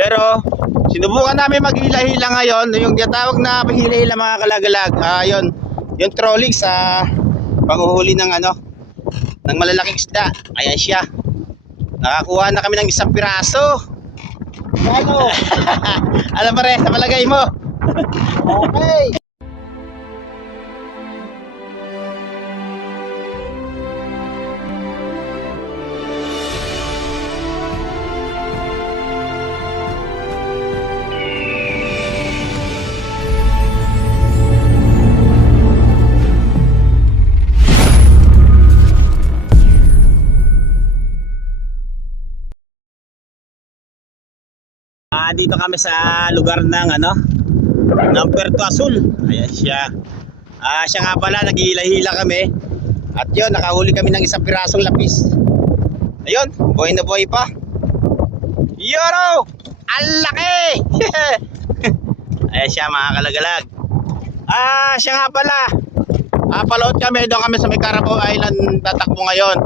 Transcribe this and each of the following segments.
Pero sinubukan namin maghila-hila ngayon, yung tinatawag na hila-hila mga kalagalag. Yun, yung trolling sa panghuhuli ng ng malalaking isda. Ayan siya. Nakakuha na kami ng isang piraso. Ano? Alam pare, sa palagay mo? Okay. Dito kami sa lugar ng ng Puerto Azul. Ayan siya. Siya nga pala, naghihila-hila kami. At yun, nakahuli kami ng isang pirasong lapis. Ayun, buhay na buhay pa. Yoro! Ang laki! Ayan siya mga kalagalag. Siya nga pala. Palaot kami, doon kami sa may Carabao Island tatakbo ngayon.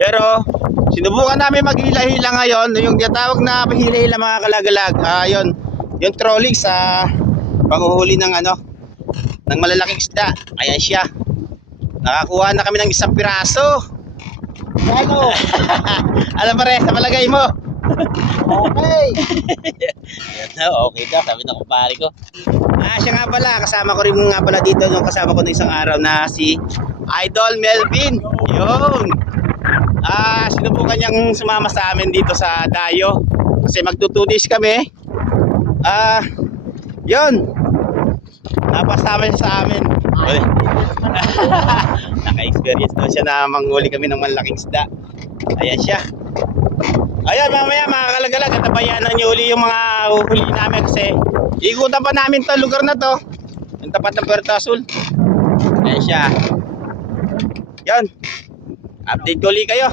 Pero sinubukan namin maghila-hila ngayon, yung tinatawag na hila-hila mga kalagalag. Yun, yung trolling sa panghuhuli ng ng malalaking isda. Ayan siya. Nakakuha na kami ng isang piraso. Ano? Alam pare, sa palagay mo? Okay. Okay daw, sabi ng kumpare ko. Siya nga pala, kasama ko rin nga pala dito nung kasama ko na isang araw na si Idol Melvin. Yun. Sinubukan niyang sumama sa amin dito sa Dayo kasi magtutunis kami. Yun, napasama siya sa amin. Naka-experience daw siya na manghuli kami ng malaking isda. Ayan siya. Ayan, mamaya mga kalagalag, at tabayanan niyo uli yung mga huli namin kasi ikutan pa namin to lugar na to, yung tapat ng Puerto Azul. Ayan siya. Yan, update ko ulit kayo.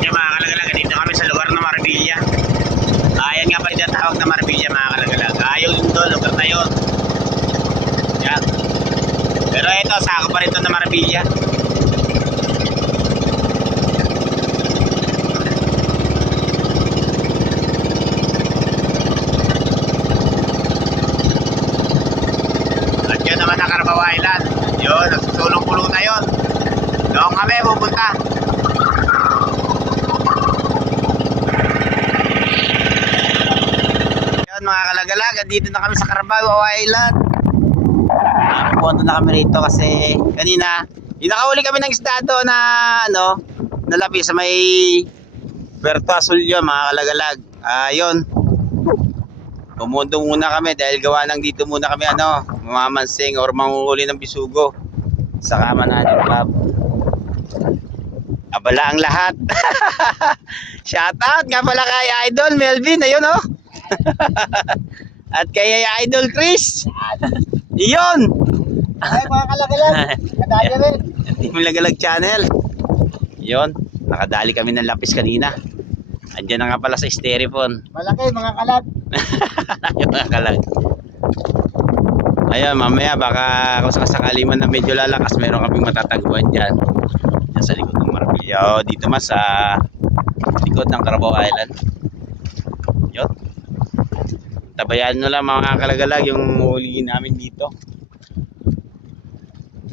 Yan mga kalagalag, dito kami sa lugar ng Marbella. Ayan nga pa yung tawag na Marbella mga kalagalag. Yung doon, lugar na yun. Yan. Pero ito, sako pa rin ito na Marbella. At yun naman ang Carabao Island. Yun, nagsusulong-pulong na yun. Doon kami pupunta. Yun mga kalagalag, dito na kami sa Carabao Island. Pupunta na kami rito kasi kanina nakahuli kami ng isda doon na nalapis sa may Puerto Azul yun mga kalagalag. Yun, pumundo muna kami dahil gawa ng dito muna kami mamamansing or manguhuli ng bisugo sa kama natin Bob. Abala ang lahat. Shout out nga pala kay Idol Melvin, ayun at kay Idol Chris. Iyon. Ay mga kalagalag, kadali rin. Team Lagalag Channel. Iyon, nakadali kami ng lapis kanina. Andiyan na nga pala sa styrofoam. Malaki mga kalag. Yung mga kalag. Ayun, mamaya baka kung sakali man na medyo lalakas, meron kaming matatagpuan dyan. Yan sa likod ng Marbella. Dito mas sa likod ng Carabao Island. Yun. Tabayan nyo lang mga kalagalag yung huli namin dito.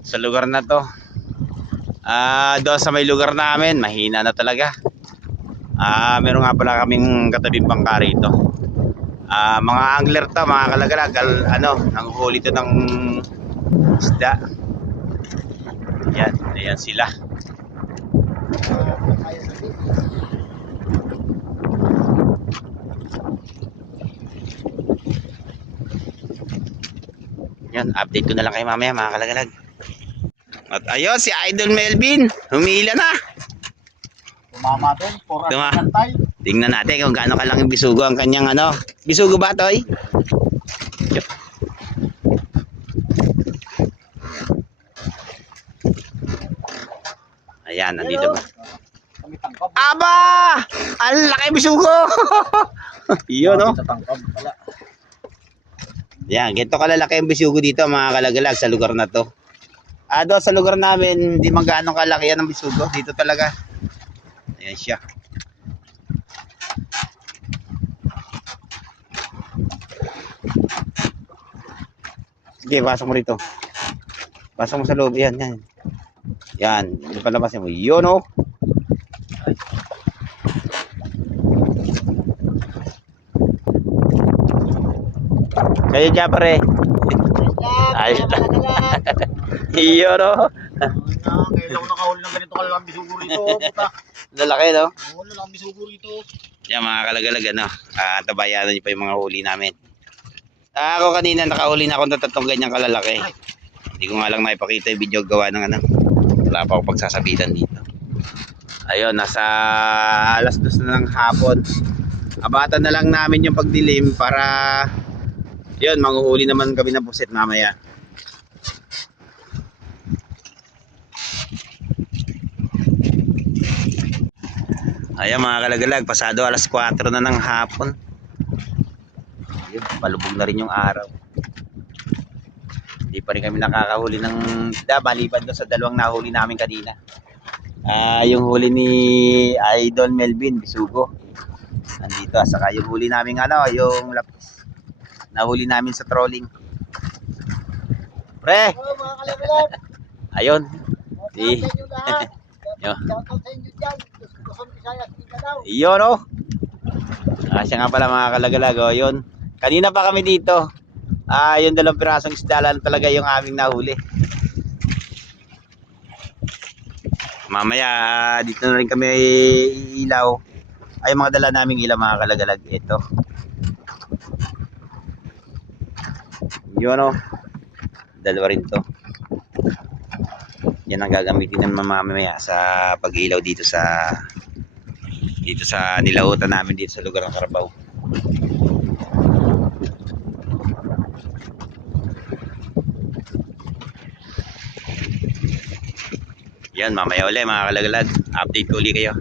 Sa lugar na to. Doon sa may lugar namin, mahina na talaga. Meron nga pala kaming katabing bangka rito. Mga angler to, mga kalagalag, nanguhuli to ng isda. Yan, ayan sila. Yan, update ko na lang kayo mamaya mga kalagalag. At ayun, si Idol Melvin, humila na. Tumama din, for Tuma. antay. Tingnan natin kung gaano kalaking bisugo ang kanyang Bisugo ba, Toy? Ayan, nandito ba? Kami tangkab. Aba! Ang laki bisugo! Iyon, no? Sa tangkab pala. Yan, ganito kalalaki ang bisugo dito mga kalagalag sa lugar na to. Doon sa lugar namin, hindi man gaano kalaki yan ang bisugo. Dito talaga. Ayan siya. Hindi, pasok mo rito. Pasok mo sa loob. Yan, yan. Yan. Palabasin mo. Yun, oh. Kayo dyan, pare. Ayos lang. Yun, oh. Ngayon ako nakahuli ng ganito kalalang bisugo rito. Puta. Lalaki, no? Oo, kalalang bisugo rito. Yan, mga kalagalag, ano. Tabayanan nyo pa yung mga huli namin. Ako kanina nakahuli na ako ng tatlong ganyang kalalaki. Hindi ko nga lang maipakita yung video gawa ng ano. Wala pa ako pagsasabitan dito. Ayun, nasa alas 2 na ng hapon. Abatan na lang namin yung pagdilim para yun, manghuhuli naman kami ng pusit mamaya. Ayan mga kalagalag, pasado alas 4 na ng hapon. Ayun, palubog na rin yung araw. Hindi pa rin kami nakakahuli ng isda, maliban doon sa dalawang nahuli namin kanina. Yung huli ni Idol Melvin Bisugo nandito, saka yung huli namin ano, yung lapis nahuli namin sa trolling. Pre! Oo, mga kalagalag. Ayun. Di. Sa inyo lahat. Yo. Shoutout sa inyo dyan. Luzon, Visayas, Mindanao. Yun, oh. Siya nga pala mga kalagalag, oh, yun. Kanina pa kami dito. Yung 2 pirasong isda lang talaga yung aming nahuli. Mamaya dito na rin kami ilaw. Ay, mga dala naming ilaw mga kalagalag. Ito. Yun, oh. 2 rin to. Yan ang gagamitin ng mamaya sa pag-ilaw dito sa nilahutan namin dito sa lugar ng Carabao. Yan, mamaya ulit mga kalagalag. Update ko ulit kayo.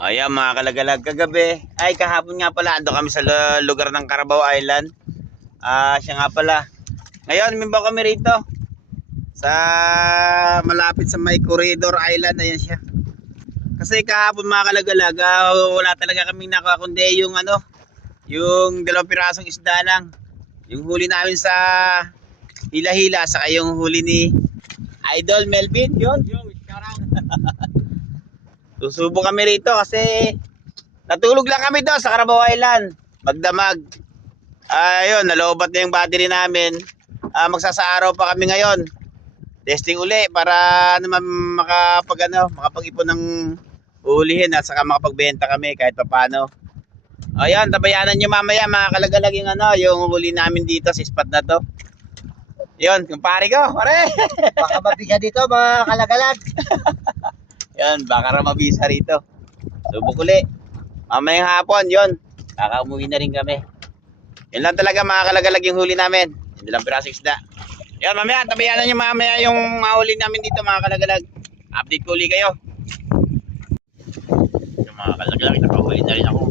Ayan mga kalagalag, kagabi, ay kahapon nga pala, ando kami sa lugar ng Carabao Island. Siya nga pala. Ngayon, mimbaw kami rito. Sa malapit sa may Corridor Island, ayan siya. Kasi kahapon mga kalagalag, wala talaga kaming nakuha kundi yung ano, yung 2 pirasong isda lang. Yung huli namin sa hila-hila, saka yung huli ni Idol Melvin, yun. Susubo kami rito kasi natulog lang kami doon sa Carabao Island. Magdamag. Ayun, nalobat na yung battery namin. Magsasaaraw pa kami ngayon. Testing uli para naman makapag-ipon ng ulihin at saka makapagbenta kami kahit papaano. Ayun, tabayanan nyo mamaya mga kalagalag yung yung huli namin dito sa spot na to. Yun, yung pare ko, pare. Baka mabisa dito, mga kalagalag. Yan, baka ramabisa rito. Subok uli. Mamayang hapon, yun. Kaka-umuwi na rin kami. Yan lang talaga mga kalagalag yung huli namin. Hindi lang pirasong isda. Yan, mamaya, tabayanan nyo mamaya yung mahuli namin dito mga kalagalag. Update ko uli kayo. Yung mga kalagalag, nakahuli na rin ako.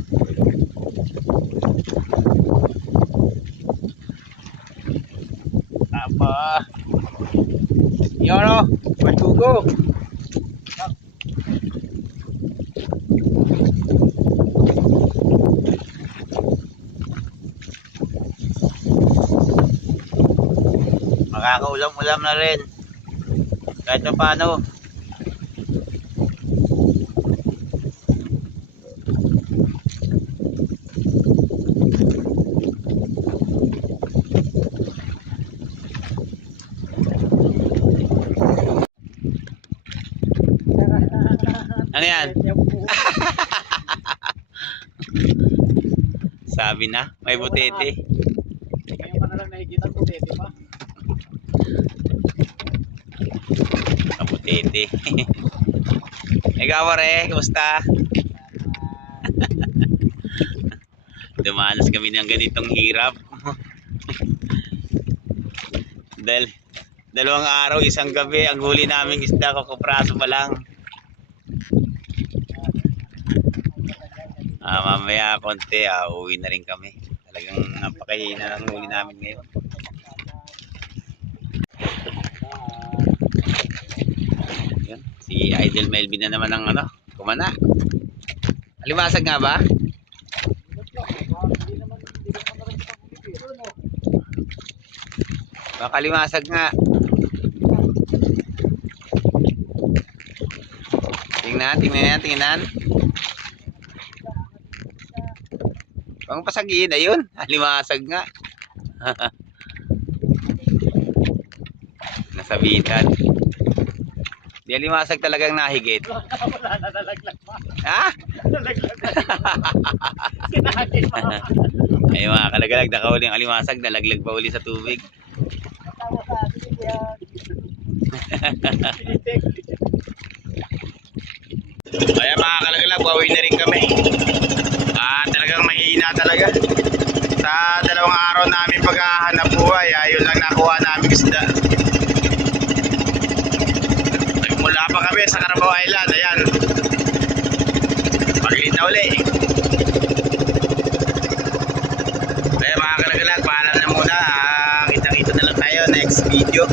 Apa? Yun o, masugo. makakaulam-ulam na rin. Kahit pa paano. Ano yan? Sabi na, may butete. Ngayon ka na lang nakikita ang butete pa. Butete. Ikaw pare, kumusta? Dumanas kami ng ganitong hirap. Dahil 2 araw, 1 gabi, ang huli naming isda, kukupraso pa lang. Mamaya konti, uwi na rin kami. Talagang napakahina ng huli namin ngayon. Yan. Si Idol Melvin na naman ang kumana. Alimasag nga ba? Baka limasag nga. Tingnan. Pang pasagiin, ayun. Limasag nga. Nasabitan. Di limasag talagang nahigit. Wala na, nalaglag pa. Ha? Nalaglag pa. Sinahagin pa. Ay mga kalagalag, nakahuli ang alimasag, nalaglag pa uli sa tubig. Kaya mga kalagalag, bawi na rin kami. Talagang mahina talaga. Sa 2 araw namin paghahanap buhay, ayun lang nakuha namin isda. Nagmula pa kami sa Carabao Island, ayan. Paglit na uli. Kaya mga kalagalag, paalam na muna. Kita-kita na lang tayo next video.